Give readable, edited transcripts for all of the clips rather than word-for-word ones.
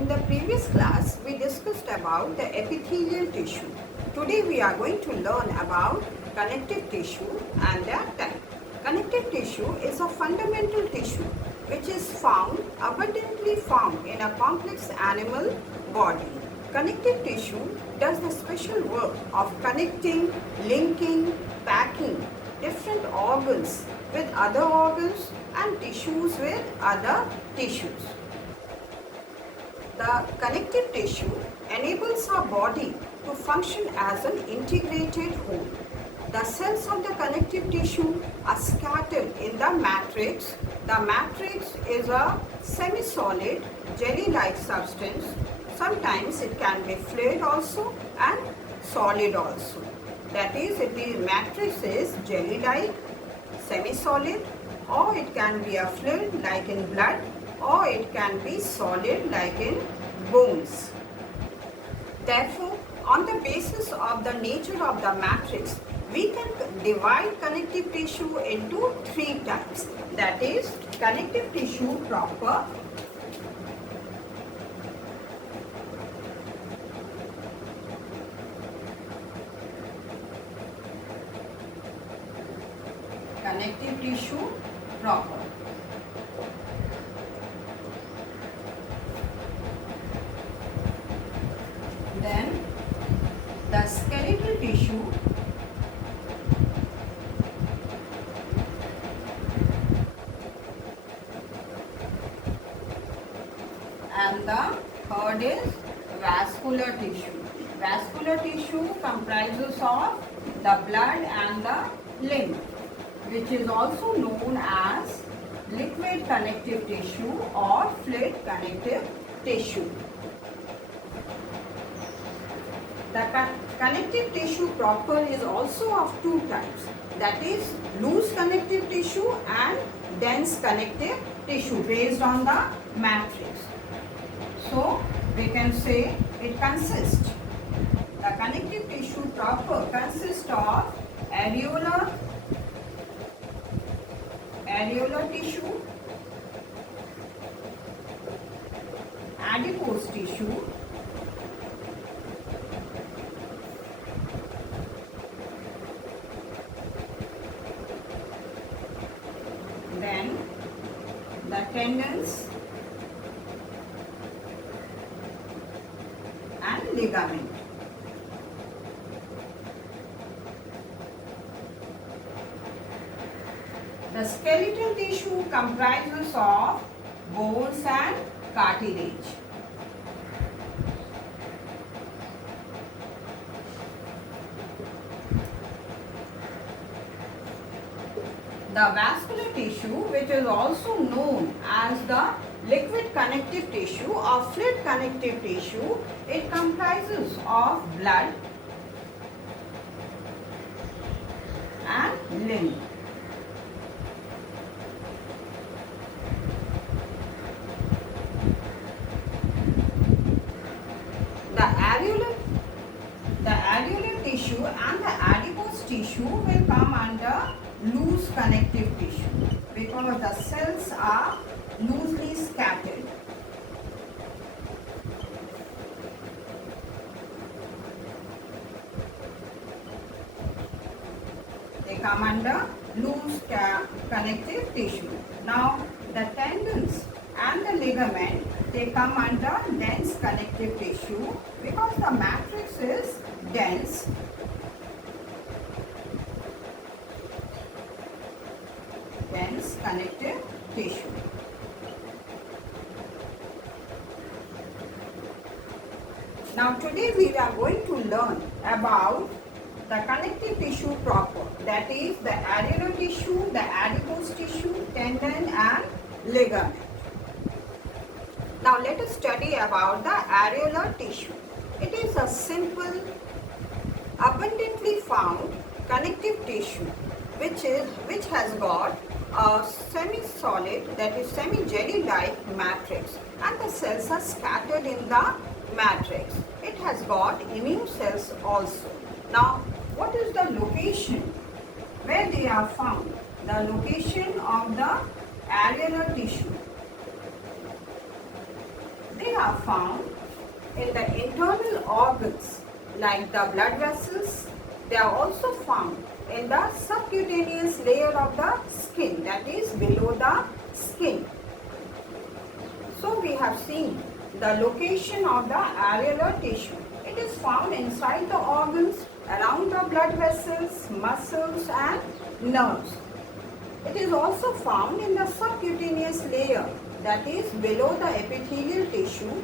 In the previous class, we discussed about the epithelial tissue. Today we are going to learn about connective tissue and their type. Connective tissue is a fundamental tissue which is abundantly found in a complex animal body. Connective tissue does the special work of connecting, linking, packing different organs with other organs and tissues with other tissues. The connective tissue enables our body to function as an integrated whole. The cells of the connective tissue are scattered in the matrix. The matrix is a semi-solid jelly-like substance. Sometimes it can be fluid also and solid also. That is, the matrix is jelly-like, semi-solid, or it can be a fluid like in blood, or it can be solid like in bones. Therefore, on the basis of the nature of the matrix, we can divide connective tissue into three types. That is, connective tissue proper, connective tissue proper. Then the skeletal tissue, and the third is vascular tissue. Vascular tissue comprises of the blood and the lymph, which is also known as liquid connective tissue or fluid connective tissue. The connective tissue proper is also of two types, that is loose connective tissue and dense connective tissue based on the matrix. So we can say it consists, the connective tissue proper consists of areolar tissue, adipose tissue, then the tendons and ligament. The skeletal tissue comprises of bones and cartilage. The vascular tissue, which is also known as the liquid connective tissue or fluid connective tissue, it comprises of blood and lymph. The areolar tissue and the adipose tissue will come under loose connective tissue because the cells are loosely scattered. They come under loose connective tissue. Now the tendons and the ligament, they come under dense connective tissue because the matrix is dense. Dense connective tissue. Now today we are going to learn about the connective tissue proper, that is the areolar tissue, the adipose tissue, tendon and ligament. Now let us study about the areolar tissue. It is a simple, abundantly found connective tissue which has got a semi-solid, that is semi-jelly-like matrix, and the cells are scattered in the matrix. It has got immune cells also. Now what is the location where they are found? The location of the areolar tissue. They are found in the internal organs like the blood vessels. They are also found in the subcutaneous layer of the skin, that is below the skin. So we have seen the location of the areolar tissue. It is found inside the organs, around the blood vessels, muscles and nerves. It is also found in the subcutaneous layer, that is below the epithelial tissue,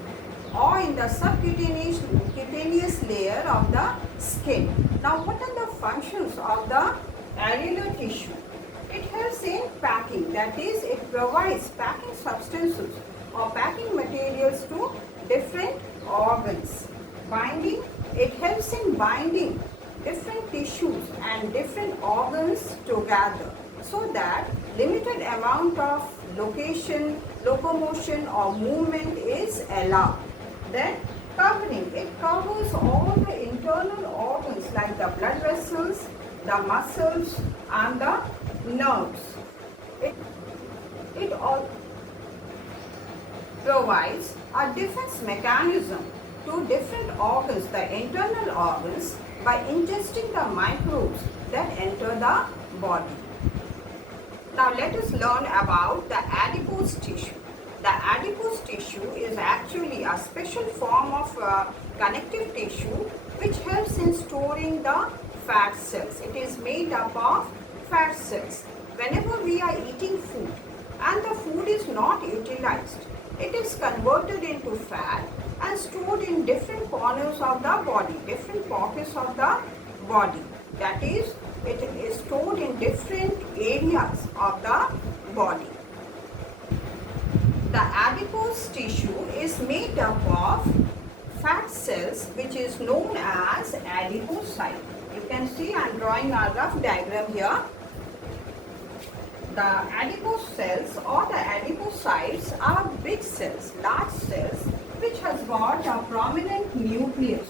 or in the subcutaneous layer of the skin. Now, what are the functions of the areolar tissue? It helps in packing, that is, it provides packing substances or packing materials to different organs. Binding, it helps in binding different tissues and different organs together, so that limited amount of locomotion or movement is allowed. Then covering, it covers all the internal organs like the blood vessels, the muscles and the nerves. It all provides a defense mechanism to different organs, the internal organs, by ingesting the microbes that enter the body. Now let us learn about the adipose tissue. The adipose tissue is actually a special form of connective tissue which helps in storing the fat cells. It is made up of fat cells. Whenever we are eating food and the food is not utilized, it is converted into fat and stored in different corners of the body, different pockets of the body. That is, it is stored in different areas of the body. The adipose tissue is made up of fat cells which is known as adipocyte. You can see I am drawing a rough diagram here. The adipose cells or the adipocytes are big cells, large cells which has got a prominent nucleus.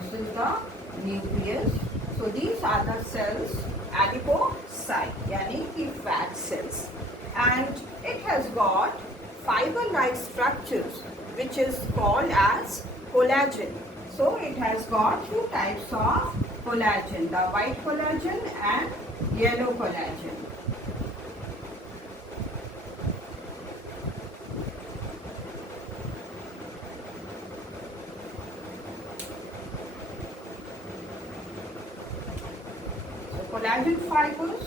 This is the nucleus. So these are the cells, adipocyte, yani ki fat cells. And it has got fiber-like structures which is called as collagen. So it has got two types of collagen, the white collagen and yellow collagen. So collagen fibers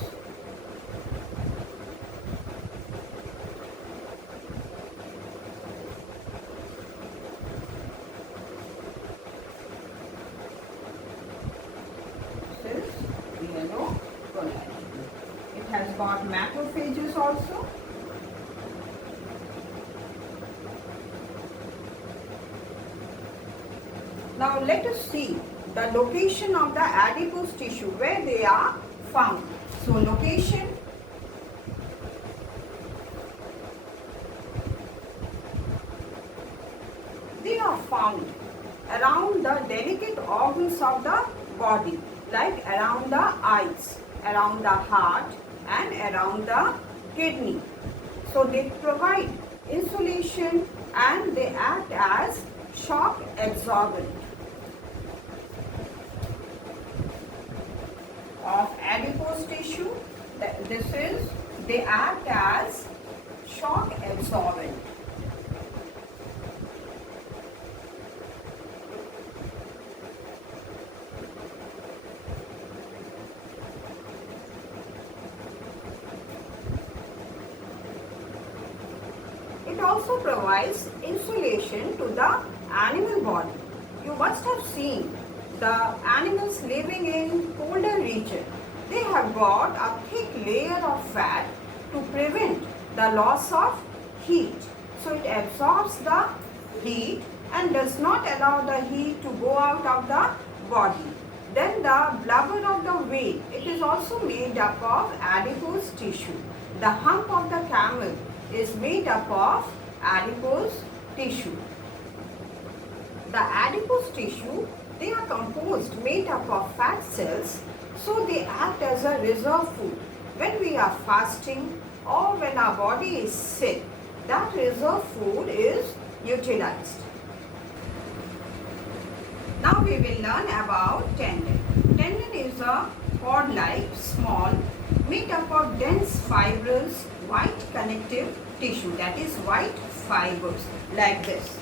has got macrophages also. Now let us see the location of the adipose tissue, where they are found. So location, they are found around the delicate organs of the body, like around the eyes, around the heart and around the kidney. So they provide insulation and they act as shock absorbent of adipose tissue. This is, they act as shock absorbent. It also provides insulation to the animal body. You must have seen the animals living in colder region. They have got a thick layer of fat to prevent the loss of heat. So it absorbs the heat and does not allow the heat to go out of the body. Then the blubber of the whale, it is also made up of adipose tissue. The hump of the camel is made up of adipose tissue. The adipose tissue, they are composed, made up of fat cells, so they act as a reserve food. When we are fasting or when our body is sick, the that reserve food is utilized. Now we will learn about tendon. Tendon is a cord-like, small, made up of dense fibrous white connective tissue, that is white fibers like this.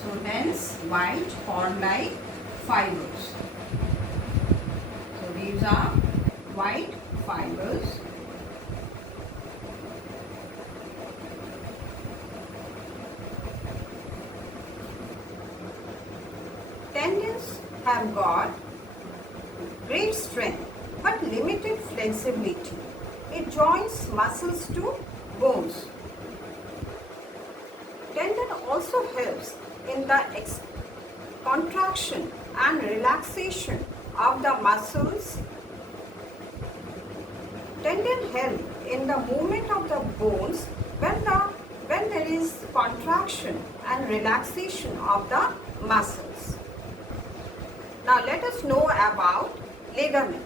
So dense white cord-like fibers. So these are white fibers. Tendons have got great strength but limited flexibility. It joins muscles to bones. Tendon also helps in the contraction and relaxation of the muscles. Tendon help in the movement of the bones when there is contraction and relaxation of the muscles. Now let us know about ligament.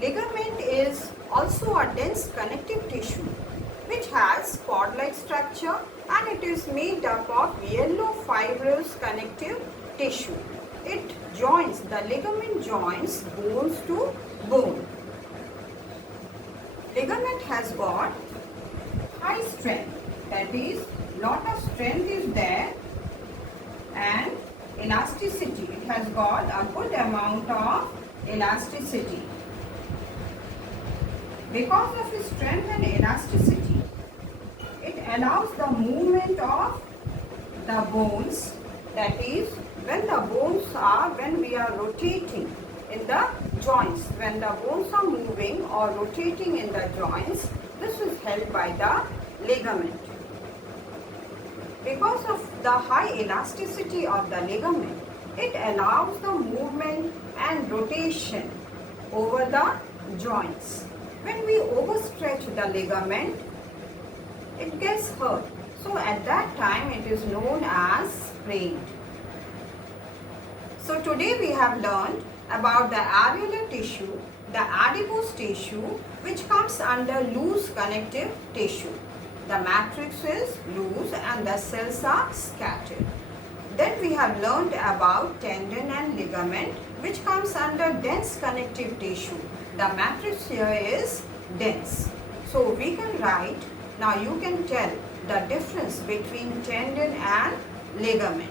Ligament is also a dense connective tissue which has cord-like structure, and it is made up of yellow fibrous connective tissue. It joins, the ligament joins bones to bone. Ligament has got high strength, that is, lot of strength is there, and elasticity. It has got a good amount of elasticity. Because of its strength and elasticity, it allows the movement of the bones, that is, when we are rotating in the joints, when the bones are moving or rotating in the joints, this is held by the ligament. Because of the high elasticity of the ligament, it allows the movement and rotation over the joints. When we overstretch the ligament, it gets hurt. So at that time, it is known as sprained. So today we have learned about the areolar tissue, the adipose tissue, which comes under loose connective tissue. The matrix is loose and the cells are scattered. Then we have learned about tendon and ligament, which comes under dense connective tissue. The matrix here is dense. So we can write, now you can tell the difference between tendon and ligament.